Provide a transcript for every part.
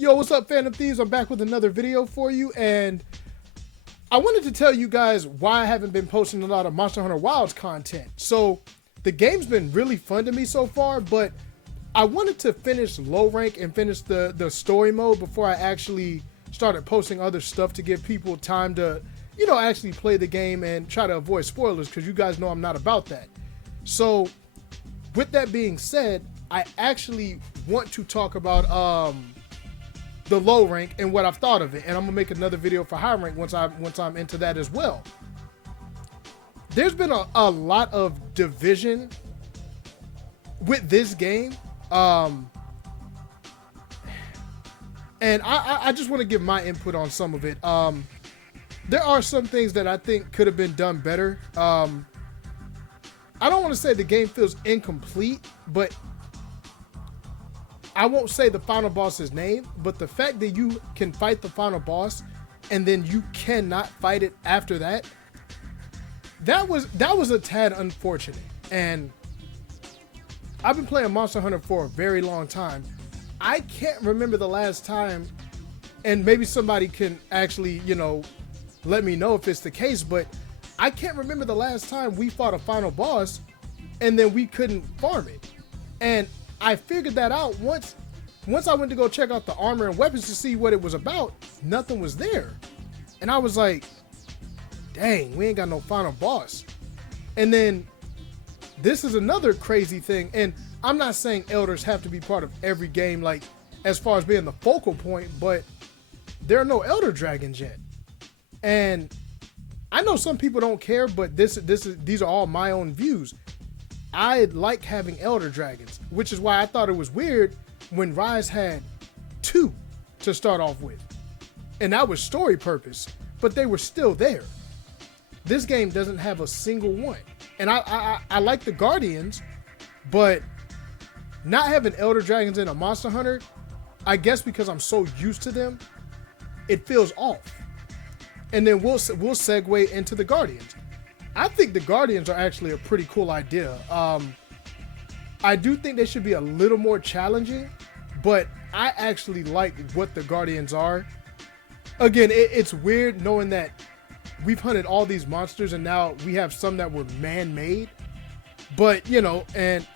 Yo, what's up, Phantom Thieves? I'm back with another video for you, and I wanted to tell you guys why I haven't been posting a lot of Monster Hunter Wilds content. So, the game's been really fun to me so far, but I wanted to finish low rank and finish the story mode before I actually started posting other stuff to give people time to, actually play the game and try to avoid spoilers, because you guys know I'm not about that. So, with that being said, I actually want to talk about the low rank and what I've thought of it, and I'm gonna make another video for high rank once I'm into that as well. There's been a lot of division with this game, and I just want to give my input on some of it. There are some things that I think could have been done better. I don't want to say the game feels incomplete, but I won't say the final boss's name, but the fact that you can fight the final boss and then you cannot fight it after that, that was a tad unfortunate. And I've been playing Monster Hunter for a very long time. I can't remember the last time, and maybe somebody can actually, let me know if it's the case, but I can't remember the last time we fought a final boss and then we couldn't farm it. And I figured that out once I went to go check out the armor and weapons to see what it was about. Nothing was there. And I was like, dang, we ain't got no final boss. And then this is another crazy thing. And I'm not saying elders have to be part of every game, like as far as being the focal point, but there are no elder dragons yet. And I know some people don't care, but these are all my own views. I like having elder dragons, which is why I thought it was weird when Rise had 2 to start off with. And that was story purpose, but they were still there. This game doesn't have a single one. And I like the Guardians, but not having elder dragons in a Monster Hunter, I guess because I'm so used to them, it feels off. And then we'll segue into the Guardians. I think the Guardians are actually a pretty cool idea. I do think they should be a little more challenging, but I actually like what the Guardians are. Again, it's weird knowing that we've hunted all these monsters and now we have some that were man-made. But, and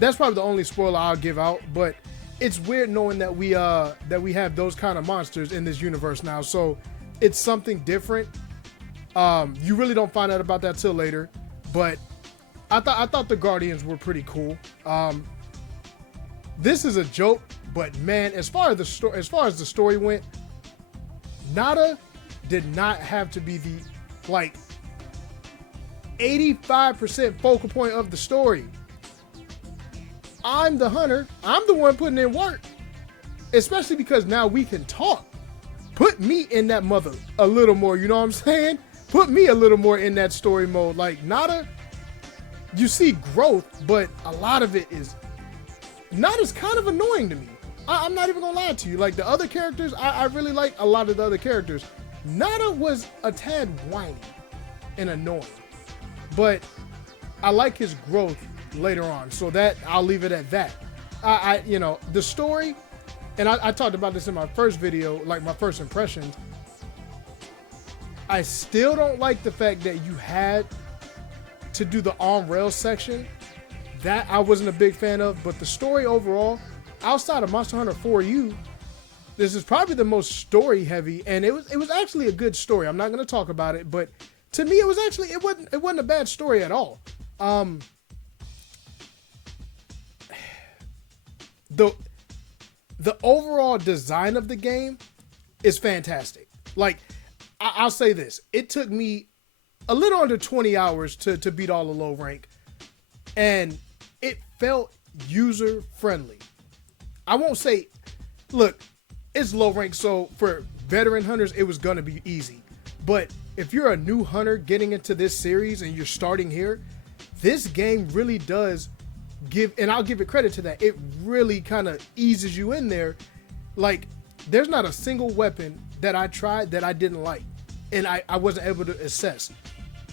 that's probably the only spoiler I'll give out, but it's weird knowing that we have those kind of monsters in this universe now. So it's something different. You really don't find out about that till later, but I thought the Guardians were pretty cool. This is a joke, but man, as far as the story went, Nada did not have to be the 85% focal point of the story. I'm the hunter. I'm the one putting in work, especially because now we can talk. Put me in that mother a little more. You know what I'm saying? Put me a little more in that story mode. Like Nada, you see growth, but a lot of it is Nada's kind of annoying to me. I'm not even gonna lie to you. Like the other characters, I really like a lot of the other characters. Nada was a tad whiny and annoying, but I like his growth later on. So that I'll leave it at that. The story, and I talked about this in my first video, like my first impressions. I still don't like the fact that you had to do the on-rail section. That I wasn't a big fan of, but the story overall, outside of Monster Hunter 4U, this is probably the most story heavy, and it was actually a good story. I'm not going to talk about it, but to me it wasn't a bad story at all. The overall design of the game is fantastic. Like, I'll say this. It took me a little under 20 hours to beat all the low rank. And it felt user friendly. I won't say, look, it's low rank, so for veteran hunters, it was going to be easy. But if you're a new hunter getting into this series and you're starting here, this game really does give, and I'll give it credit to that, it really kind of eases you in there. Like, there's not a single weapon that I tried that I didn't like, and I wasn't able to assess,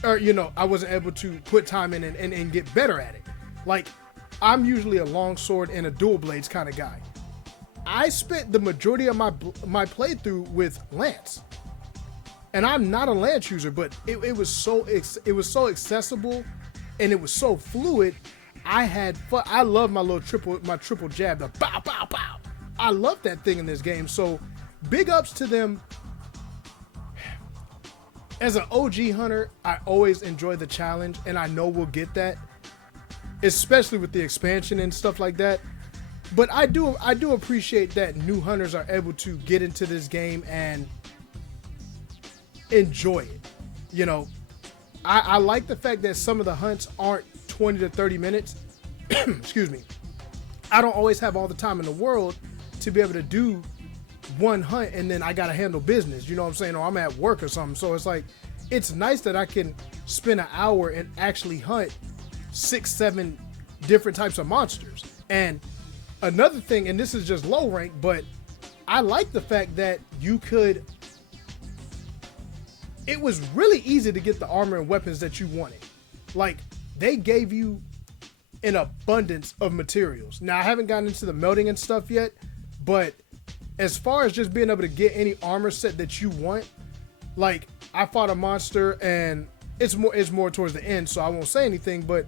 or I wasn't able to put time in and get better at it. Like, I'm usually a long sword and a dual blades kind of guy. I spent the majority of my playthrough with Lance, and I'm not a Lance user, but it was so accessible, and it was so fluid. I had fun. I love my triple jab, the bow bow bow. I love that thing in this game. So big ups to them. As an OG hunter, I always enjoy the challenge, and I know we'll get that, especially with the expansion and stuff like that. But I do appreciate that new hunters are able to get into this game and enjoy it. You know, I like the fact that some of the hunts aren't 20 to 30 minutes. Excuse me. I don't always have all the time in the world to be able to do one hunt and then I gotta handle business, you know what I'm saying, or I'm at work or something. So it's like, it's nice that I can spend an hour and actually hunt 6-7 different types of monsters. And another thing, and this is just low rank, but I like the fact that it was really easy to get the armor and weapons that you wanted. Like, they gave you an abundance of materials. Now, I haven't gotten into the melting and stuff yet, but as far as just being able to get any armor set that you want, like, I fought a monster, and it's more towards the end, so I won't say anything, but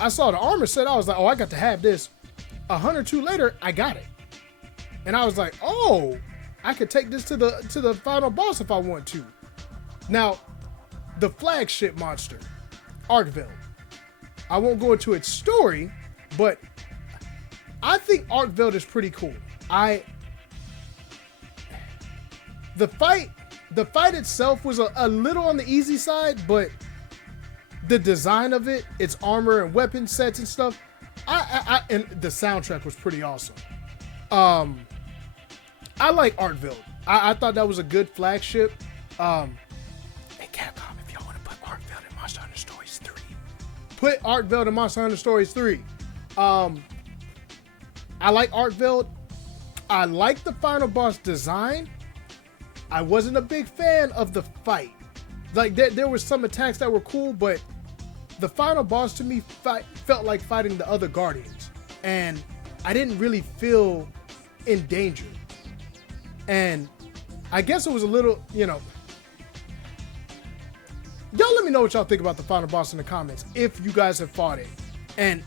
I saw the armor set, I was like, oh, I got to have this. A hunt or two later, I got it. And I was like, oh, I could take this to the final boss if I want to. Now, the flagship monster, Arkveld. I won't go into its story, but I think Arkveld is pretty cool. The fight itself was a little on the easy side, but the design of it, its armor and weapon sets and stuff, and the soundtrack was pretty awesome. I like Arkveld. I thought that was a good flagship. Hey Capcom, if y'all want to put Arkveld in Monster Hunter Stories 3, put Arkveld in Monster Hunter Stories 3. I like Arkveld. I like the final boss design. I wasn't a big fan of the fight. Like, there were some attacks that were cool, but the final boss to me felt like fighting the other Guardians. And I didn't really feel in danger. And I guess it was a little, you know. Y'all let me know what y'all think about the final boss in the comments, if you guys have fought it. And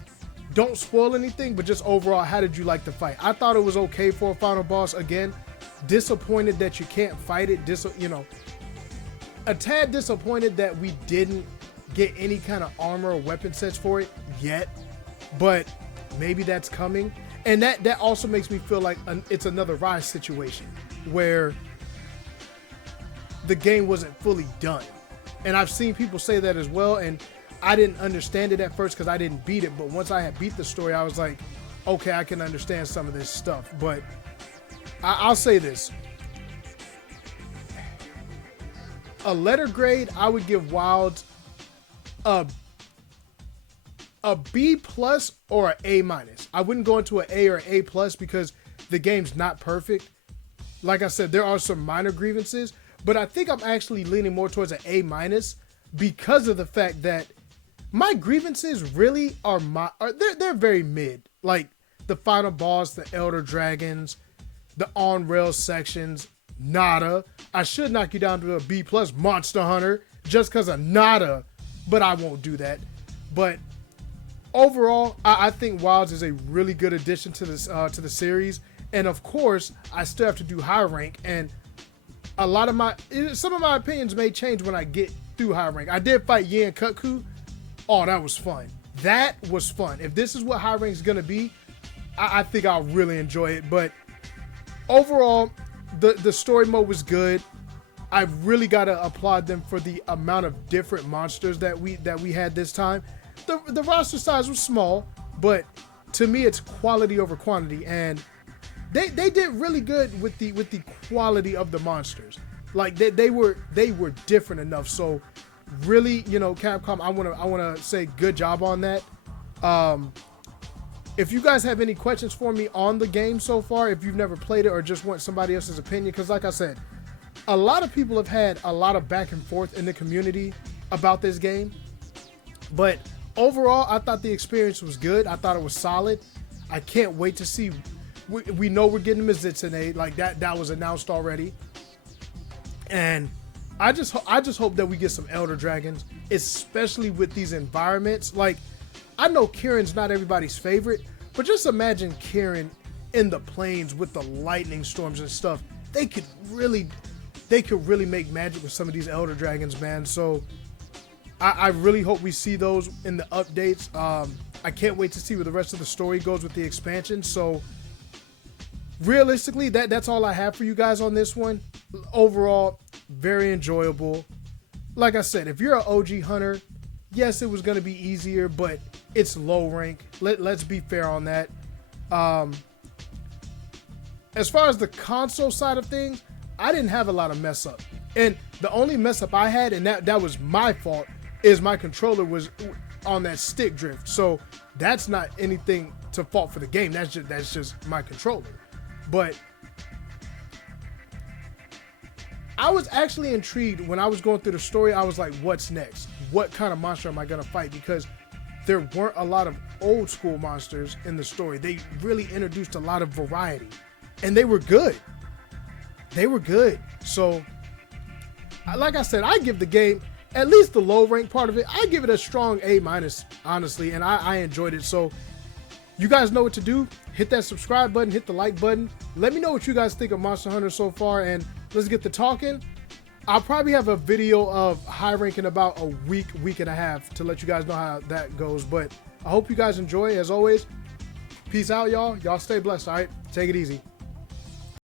don't spoil anything, but just overall, how did you like the fight? I thought it was okay for a final boss. Again, disappointed that you can't fight it. A tad disappointed that we didn't get any kind of armor or weapon sets for it yet, but maybe that's coming. And that also makes me feel like it's another Rise situation where the game wasn't fully done. And I've seen people say that as well, and I didn't understand it at first because I didn't beat it, but once I had beat the story, I was like, okay, I can understand some of this stuff. But I'll say this. A letter grade, I would give Wilds a B plus or an A minus. I wouldn't go into an A or A plus because the game's not perfect. Like I said, there are some minor grievances, but I think I'm actually leaning more towards an A minus because of the fact that my grievances really they're very mid. Like the final boss, the Elder Dragons, the on-rail sections, nada. I should knock you down to a B plus Monster Hunter just because of nada, but I won't do that. But overall, I think Wilds is a really good addition to this to the series. And of course, I still have to do high rank, and some of my opinions may change when I get through high rank. I did fight Yan Kutku. Oh, that was fun. That was fun. If this is what high rank is gonna be, I think I'll really enjoy it. But overall, the story mode was good. I really gotta applaud them for the amount of different monsters that we had this time. The roster size was small, but to me, it's quality over quantity, and they did really good with the quality of the monsters. Like they were different enough. So really, you know, Capcom, I wanna say good job on that. If you guys have any questions for me on the game so far, if you've never played it or just want somebody else's opinion, because like I said, a lot of people have had a lot of back and forth in the community about this game, but overall, I thought the experience was good. I thought it was solid. I can't wait to see we know we're getting Mizitsune, like that was announced already. And I just hope that we get some Elder Dragons, especially with these environments. Like, I know Kieran's not everybody's favorite, but just imagine Kieran in the plains with the lightning storms and stuff. They could really make magic with some of these Elder Dragons, man. So I really hope we see those in the updates. I can't wait to see where the rest of the story goes with the expansion. So realistically, that's all I have for you guys on this one. Overall, very enjoyable. Like I said, if you're an OG hunter, yes, it was going to be easier, but it's low rank. Let's be fair on that. As far as the console side of things, I didn't have a lot of mess up. And the only mess up I had, and that was my fault, is my controller was on that stick drift. So that's not anything to fault for the game. That's just my controller. But I was actually intrigued when I was going through the story. I was like, what's next? What kind of monster am I going to fight? Because there weren't a lot of old school monsters in the story. They really introduced a lot of variety, and they were good. They were good. So like I said, I give the game, at least the low rank part of it, I give it a strong A-, honestly, and I enjoyed it. So you guys know what to do. Hit that subscribe button, hit the like button. Let me know what you guys think of Monster Hunter so far, and let's get to talking. I'll probably have a video of high rank in about a week and a half to let you guys know how that goes. But I hope you guys enjoy. As always, peace out, y'all. Y'all stay blessed, all right? Take it easy.